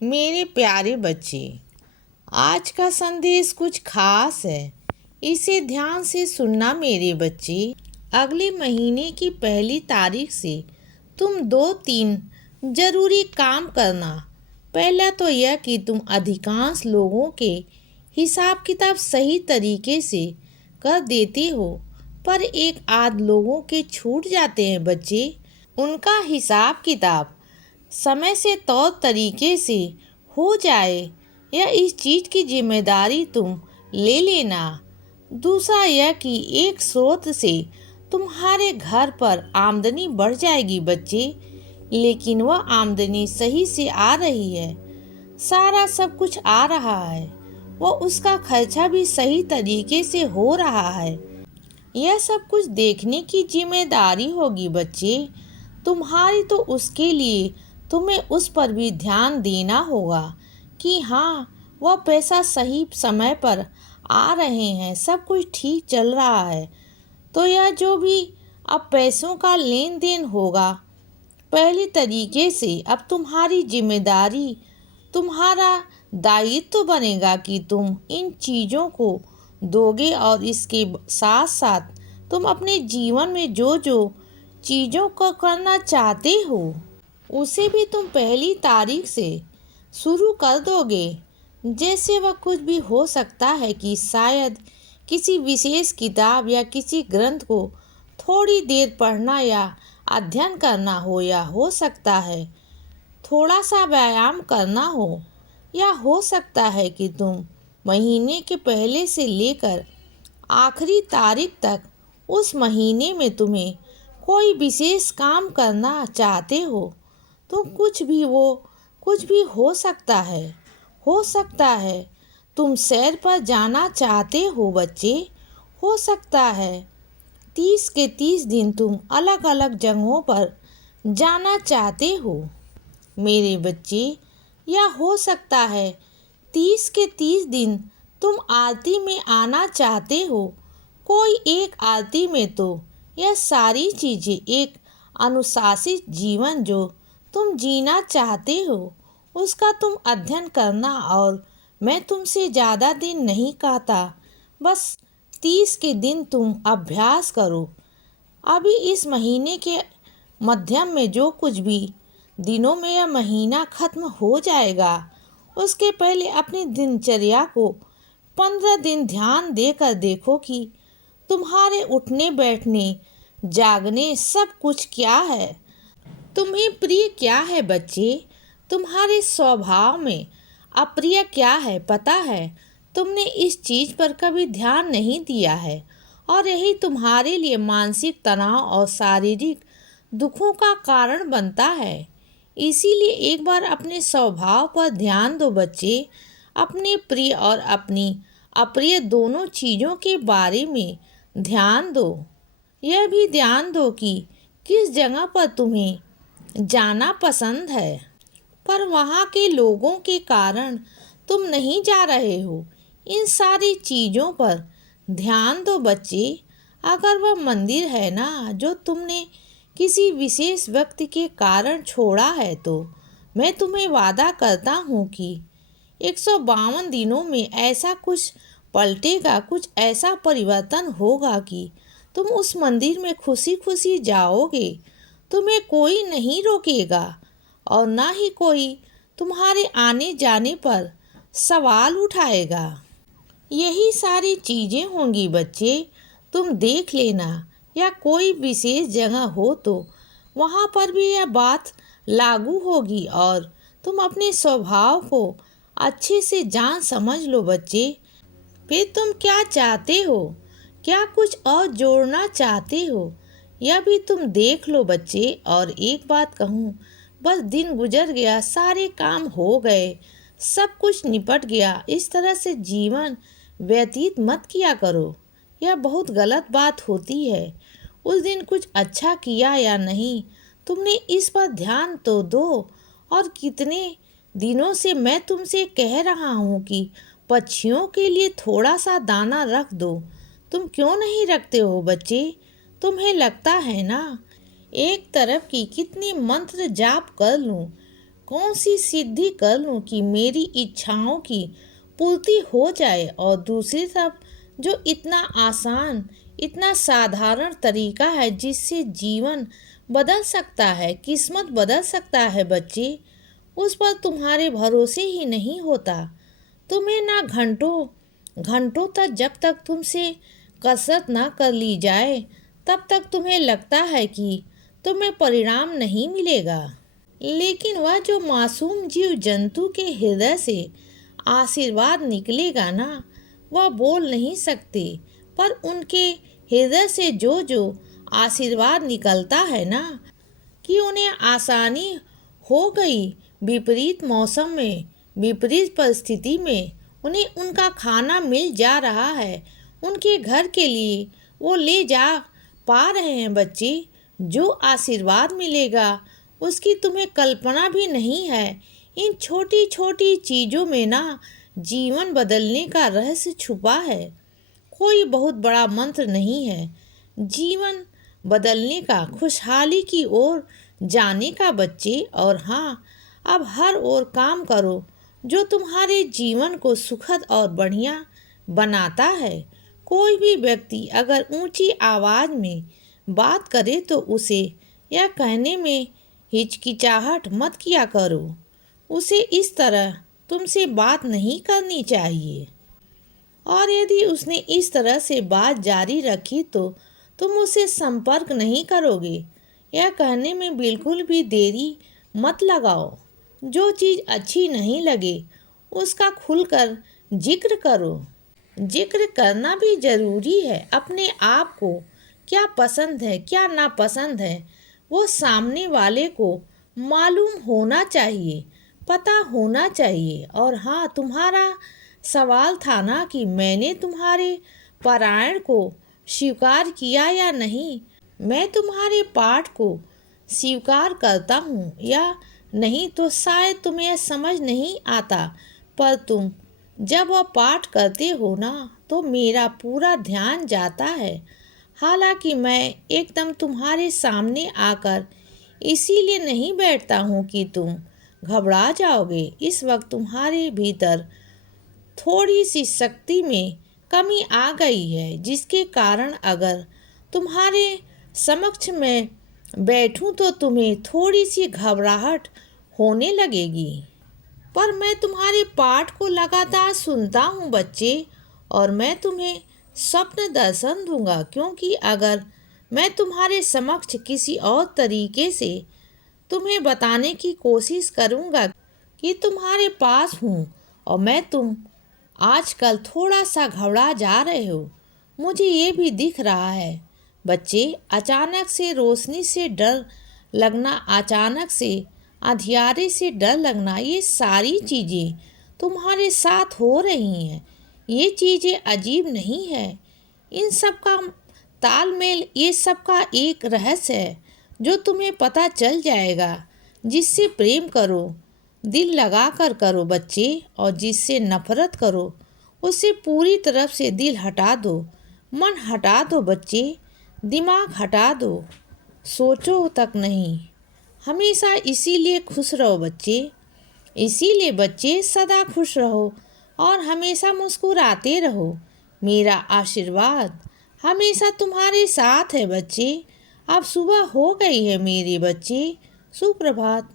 मेरे प्यारे बच्चे, आज का संदेश कुछ खास है। इसे ध्यान से सुनना मेरे बच्चे। अगले महीने की पहली तारीख से तुम 2-3 जरूरी काम करना। पहला तो यह कि तुम अधिकांश लोगों के हिसाब किताब सही तरीके से कर देते हो, पर एक आध लोगों के छूट जाते हैं बच्चे। उनका हिसाब किताब समय से तौर तरीके से हो जाए, या इस चीज़ की जिम्मेदारी तुम ले लेना। दूसरा यह कि एक स्रोत से तुम्हारे घर पर आमदनी बढ़ जाएगी बच्चे, लेकिन वह आमदनी सही से आ रही है, सारा सब कुछ आ रहा है, वह उसका खर्चा भी सही तरीके से हो रहा है। यह सब कुछ देखने की जिम्मेदारी होगी बच्चे तुम्हारी। तो उसके लिए तुम्हें उस पर भी ध्यान देना होगा कि हाँ, वह पैसा सही समय पर आ रहे हैं, सब कुछ ठीक चल रहा है। तो यह जो भी अब पैसों का लेन देन होगा पहले तरीके से, अब तुम्हारी जिम्मेदारी, तुम्हारा दायित्व तो बनेगा कि तुम इन चीज़ों को दोगे, और इसके साथ साथ तुम अपने जीवन में जो जो चीज़ों को करना चाहते हो उसे भी तुम पहली तारीख से शुरू कर दोगे। जैसे वह कुछ भी हो सकता है कि शायद किसी विशेष किताब या किसी ग्रंथ को थोड़ी देर पढ़ना या अध्ययन करना हो, या हो सकता है थोड़ा सा व्यायाम करना हो, या हो सकता है कि तुम महीने के पहले से लेकर आखिरी तारीख तक उस महीने में तुम्हें कोई विशेष काम करना चाहते हो। तो कुछ भी हो सकता है। हो सकता है तुम सैर पर जाना चाहते हो बच्चे। हो सकता है 30 के 30 दिन तुम अलग अलग जगहों पर जाना चाहते हो मेरे बच्चे। या हो सकता है 30 के 30 दिन तुम आरती में आना चाहते हो। कोई एक आरती में तो यह सारी चीज़ें एक अनुशासित जीवन जो तुम जीना चाहते हो उसका तुम अध्ययन करना। और मैं तुमसे ज़्यादा दिन नहीं कहता, बस 30 के दिन तुम अभ्यास करो। अभी इस महीने के मध्यम में जो कुछ भी दिनों में यह महीना खत्म हो जाएगा, उसके पहले अपनी दिनचर्या को 15 दिन ध्यान देकर देखो कि तुम्हारे उठने बैठने जागने सब कुछ क्या है, तुम्हें प्रिय क्या है बच्चे, तुम्हारे स्वभाव में अप्रिय क्या है। पता है तुमने इस चीज़ पर कभी ध्यान नहीं दिया है, और यही तुम्हारे लिए मानसिक तनाव और शारीरिक दुखों का कारण बनता है। इसीलिए एक बार अपने स्वभाव पर ध्यान दो बच्चे। अपने प्रिय और अपनी अप्रिय दोनों चीज़ों के बारे में ध्यान दो। यह भी ध्यान दो कि किस जगह पर तुम्हें जाना पसंद है, पर वहाँ के लोगों के कारण तुम नहीं जा रहे हो। इन सारी चीज़ों पर ध्यान दो बच्चे। अगर वह मंदिर है ना जो तुमने किसी विशेष व्यक्ति के कारण छोड़ा है, तो मैं तुम्हें वादा करता हूँ कि 152 दिनों में ऐसा कुछ पलटेगा, कुछ ऐसा परिवर्तन होगा कि तुम उस मंदिर में खुशी खुशी जाओगे। तुम्हें कोई नहीं रोकेगा, और ना ही कोई तुम्हारे आने जाने पर सवाल उठाएगा। यही सारी चीज़ें होंगी बच्चे, तुम देख लेना। या कोई विशेष जगह हो तो वहाँ पर भी यह बात लागू होगी, और तुम अपने स्वभाव को अच्छे से जान समझ लो बच्चे। फिर तुम क्या चाहते हो, क्या कुछ और जोड़ना चाहते हो, यह भी तुम देख लो बच्चे। और एक बात कहूँ, बस दिन गुजर गया, सारे काम हो गए, सब कुछ निपट गया, इस तरह से जीवन व्यतीत मत किया करो। यह बहुत गलत बात होती है। उस दिन कुछ अच्छा किया या नहीं, तुमने इस पर ध्यान तो दो। और कितने दिनों से मैं तुमसे कह रहा हूँ कि पक्षियों के लिए थोड़ा सा दाना रख दो, तुम क्यों नहीं रखते हो बच्चे। तुम्हें लगता है ना एक तरफ की कितनी मंत्र जाप कर लूँ, कौन सी सिद्धि कर लूं कि मेरी इच्छाओं की पूर्ति हो जाए, और दूसरी तरफ जो इतना आसान, इतना साधारण तरीका है जिससे जीवन बदल सकता है, किस्मत बदल सकता है बच्चे, उस पर तुम्हारे भरोसे ही नहीं होता। तुम्हें ना घंटों घंटों तक जब तक तुमसे कसरत ना कर ली जाए तब तक तुम्हें लगता है कि तुम्हें परिणाम नहीं मिलेगा। लेकिन वह जो मासूम जीव जंतु के हृदय से आशीर्वाद निकलेगा ना, वह बोल नहीं सकते, पर उनके हृदय से जो जो आशीर्वाद निकलता है ना, कि उन्हें आसानी हो गई विपरीत मौसम में, विपरीत परिस्थिति में उन्हें उनका खाना मिल जा रहा है, उनके घर के लिए वो ले जा पा रहे हैं बच्चे। जो आशीर्वाद मिलेगा उसकी तुम्हें कल्पना भी नहीं है। इन छोटी छोटी चीज़ों में ना जीवन बदलने का रहस्य छुपा है। कोई बहुत बड़ा मंत्र नहीं है जीवन बदलने का, खुशहाली की ओर जाने का बच्चे। और हाँ, अब हर ओर काम करो जो तुम्हारे जीवन को सुखद और बढ़िया बनाता है। कोई भी व्यक्ति अगर ऊंची आवाज़ में बात करे तो उसे यह कहने में हिचकिचाहट मत किया करो, उसे इस तरह तुमसे बात नहीं करनी चाहिए। और यदि उसने इस तरह से बात जारी रखी तो तुम उससे संपर्क नहीं करोगे। यह कहने में बिल्कुल भी देरी मत लगाओ। जो चीज़ अच्छी नहीं लगे उसका खुलकर जिक्र करो। जिक्र करना भी ज़रूरी है। अपने आप को क्या पसंद है, क्या नापसंद है, वो सामने वाले को मालूम होना चाहिए, पता होना चाहिए। और हाँ, तुम्हारा सवाल था ना कि मैंने तुम्हारे पारायण को स्वीकार किया या नहीं। मैं तुम्हारे पाठ को स्वीकार करता हूँ या नहीं तो शायद तुम्हें समझ नहीं आता, पर तुम जब वह पाठ करते हो ना तो मेरा पूरा ध्यान जाता है। हालांकि मैं एकदम तुम्हारे सामने आकर इसीलिए नहीं बैठता हूँ कि तुम घबरा जाओगे। इस वक्त तुम्हारे भीतर थोड़ी सी शक्ति में कमी आ गई है, जिसके कारण अगर तुम्हारे समक्ष मैं बैठूं तो तुम्हें थोड़ी सी घबराहट होने लगेगी। पर मैं तुम्हारे पाठ को लगातार सुनता हूँ बच्चे, और मैं तुम्हें स्वप्न दर्शन दूंगा, क्योंकि अगर मैं तुम्हारे समक्ष किसी और तरीके से तुम्हें बताने की कोशिश करूँगा कि तुम्हारे पास हूँ और मैं तुम आजकल थोड़ा सा घबरा जा रहे हो, मुझे ये भी दिख रहा है बच्चे। अचानक से रोशनी से डर लगना, अचानक से अंधियारे से डर लगना, ये सारी चीज़ें तुम्हारे साथ हो रही हैं। ये चीज़ें अजीब नहीं है। इन सब का तालमेल, ये सब का एक रहस्य है जो तुम्हें पता चल जाएगा। जिससे प्रेम करो दिल लगा कर करो बच्चे, और जिससे नफरत करो उससे पूरी तरफ से दिल हटा दो, मन हटा दो बच्चे, दिमाग हटा दो, सोचो तक नहीं। हमेशा इसीलिए खुश रहो बच्चे, इसीलिए बच्चे सदा खुश रहो और हमेशा मुस्कुराते रहो। मेरा आशीर्वाद हमेशा तुम्हारे साथ है बच्चे। अब सुबह हो गई है मेरे बच्चे, सुप्रभात।